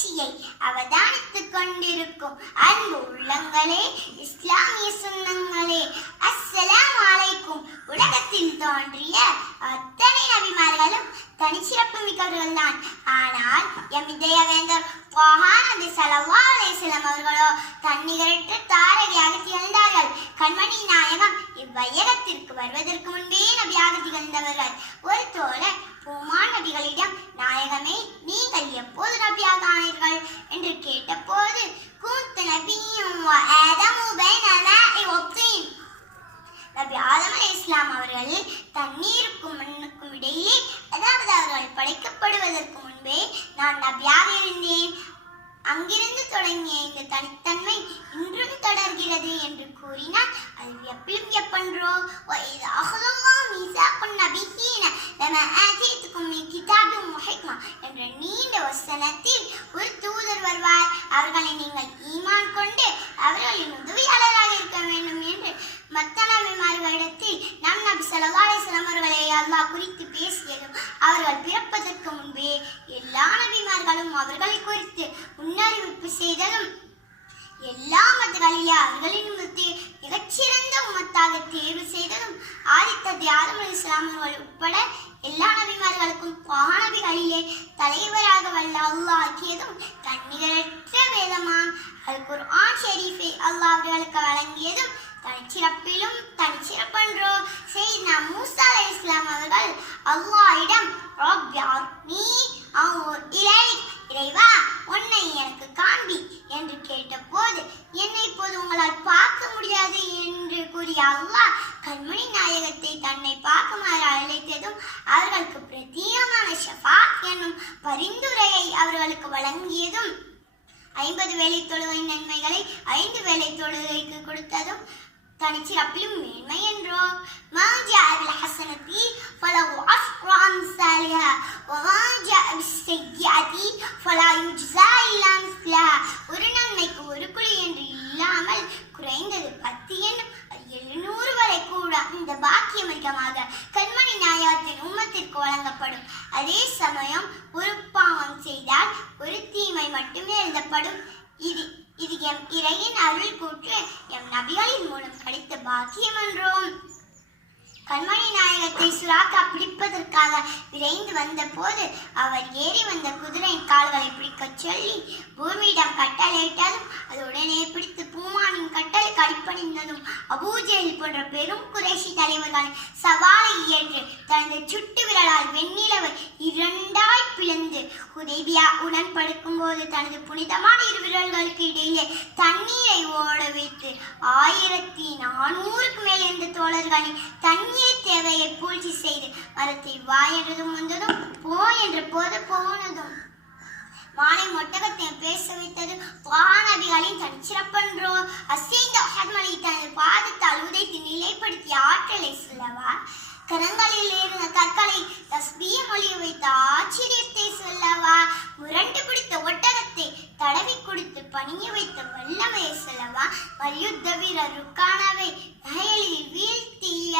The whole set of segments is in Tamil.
நிகழ்ச்சியை அவதானித்துக் கொண்டிருக்கும் அன்பு உள்ளங்களே, இஸ்லாமிய சொந்தங்களே, அஸ்ஸலாமு அலைக்கும். உலகத்தில் தோன்றிய அத்தனை நபிமார்களும் தனிச்சிறப்பு மிக்கவர்கள் தான். ஆனால் எம் இதயவேந்தர் நபி ஸல்லல்லாஹு அலைஹி வஸல்லம் அவர்களோ தன்னிகரற்ற தாரகையாக திகழ்ந்தார்கள். கண்மணி நாயகம் இவ்வையகத்திற்கு வருவதற்கு முன்பே நபியாக திகழ்ந்தவர்கள். ஒரு தோழர் பூமான் நபிகளிடம், நாயகமே, நீங்கள் எப்போது நபியாக ஆனீர்கள் என்று கேட்டபோது, குன்து நபிய்யன் வ ஆதமு பைனல் மாஇ வத்தீன், நபி ஆதம் அலைஹிஸ்ஸலாம் அவர்கள் தண்ணீருக்கும் மண்ணுக்கும் இடையே, அதாவது அவர்கள் படைக்கப்படுவதற்கு முன்பே நான் நபியாக இருந்தேன். அங்கிருந்து தொடங்கிய இந்த தனித்தன்மை இன்றும் தொடர்கிறது என்று கூறினார். அது எப்பளும் எப்பன்றோ என்ற நீண்ட வசனத்தில் ஒரு தூதர் வருவார். அவர்களை நீங்கள் ஈமான் கொண்டு அவர்களின் உதவியாளராக இருக்க வேண்டும் என்று மத்த நபிமார்களிடத்தில் நம் நபி ஸல்லல்லாஹு அலைஹி வஸல்லம் அவர்களை அல்லாஹ் குறித்து பேசியதும், அவர்கள் பிறப்பதற்கு முன்பே எல்லா நபிமார்களும் அவர்களை குறித்து முன்னறிவிப்பு செய்ததும், எல்லா மதங்களிலே அவர்களின் மிகச்சிறந்த உம்மத்தாக தேர்வு செய்ததும், ஆதித்தந்தை ஆதம் அலைஹிஸ்ஸலாம் அவர்கள் உட்பட எல்லா நபிமார்களுக்கும் நபிகளிலே தலைவராக வல்ல அல்லாஹ் ஆக்கியதும், தன்னிகரற்ற வேதமாம் அல் குர்ஆன் ஷரீஃபை அல்லாஹ் அவர்களுக்கு வழங்கியதும் தனிச்சிறப்பிலும் தனிச்சிறப்பன்றோ. சையத்னா மூஸா அலைஹிஸ்ஸலாம் அவர்கள் அல்லாஹ்விடம், ரப்பி அர்னி அன்சுர் இலைக், இறைவா, உன்னை எனக்கு காண்பி என்று கேட்டபோது, என்னை இப்போது உங்களால் பார்க்க முடியாது என்று கூறிய அல்லாஹ் கண்மணி நாயகத்தை தன்னை பார்க்குமாறு அழைத்ததும், அவர்களுக்கு பிரத்யேகமான ஷஃபாத் என்னும் பரிந்துரையை அவர்களுக்கு வழங்கியதும், 50 வேளை தொழுகை நன்மைகளை 5 வேளை தொழுகைக்கு கொடுத்ததும் தனிச்சிறப்பிலும் மேன்மை என்றோ. மா ஜாஅ பில் ஹஸனதி ஃபலஹு அஷ்ரு அம்சாலிஹா வ மா ஜாஅ பிஸ் ஸய்யிஅதி ஃபலா யுஜ்ஸா இல்லா மிஸ்லஹா. ஒரு நன்மைக்கு ஒரு குழி என்று இல்லாமல் குறைந்தது 10 எண்ணும் 700 வரை கூட இந்த பாக்கியம் அதிகமாக கண்மணி நாயகத்தின் உம்மத்திற்கு வழங்கப்படும். அதே சமயம் ஒரு பாவம் செய்தால் ஒரு தீமை மட்டுமே எழுதப்படும். இது எம் இறையின் அருள் கூற்று, எம் நபிகளின் மூலம் கிடைத்த பாக்கியம் என்றோம். கண்மணி நாயகத்தை சுறாக்கா பிடிப்பதற்காக விரைந்து வந்த போது, அவர் ஏறி வந்த குதிரையின் கால்களை பிடிக்க சொல்லி பூமியிடம் கட்டளையிட்டதும், அது உடனே பிடித்து பூமானின் கட்டளைக்கு அடிபணிந்ததும், அபூஜெஹல் போன்ற பெரும் குறைஷி தலைவர்களின் சவாலை ஏற்று தனது சுட்டு விரலால் வெண்ணிலவை 2ஆய் பிளந்து ஹுதைபியா உடன்படுக்கும் போது தனது புனிதமான 2 விரல்களுக்கு இடையிலே தண்ணீரை ஓட வைத்து 1400க்கு மேல் இருந்த தோழர்களின் தண்ணீர் தேவையை பூர்த்தி செய்து மரத்தை வா என்றதும் வந்ததும், போ என்ற போது போனதும், மாலை மொட்டகத்தை பேச வைத்தது நபிகளின் தனிச்சிறப்பன்றோ. அசைந்த மலை தனது பாதத்தால் உதைத்து நிலைப்படுத்திய ஆற்றலை சொல்லவா, கரங்களில் இருந்த கற்களை தஸ்பீஹ் மொழிய வைத்த ஆச்சரியத்தை சொல்லவா, முரண்டு பிடித்த ஒட்டகத்தை தடவி கொடுத்து பணிய வைத்த வல்லமையை சொல்லவா, மல்யுத்த வீரர் ருக்கானாவை நகையலில் வீழ்த்திய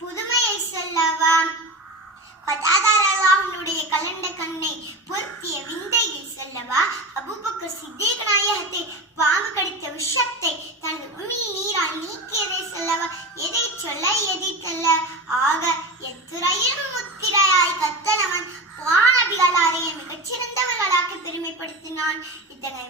புதுமையை சொல்லவா, கதாதாரனுடைய கலண்ட கண்ணை பொருத்திய விந்தையை சொல்லவா, அபூபக்கர் சித்தீக் நாயகத்தை பாம்பு கடித்த விஷத்தை தனது உமிழ் நீரால் நீக்கியதை சொல்லவா, எதை சொல்ல எதை சொல்ல, ஆக எத்துறையிலும் முத்திரையாய் கத்தனவன் நபிகள் அறைய மிகச்சிறந்தவர்களாக பெருமைப்படுத்தினான். இத்தகைய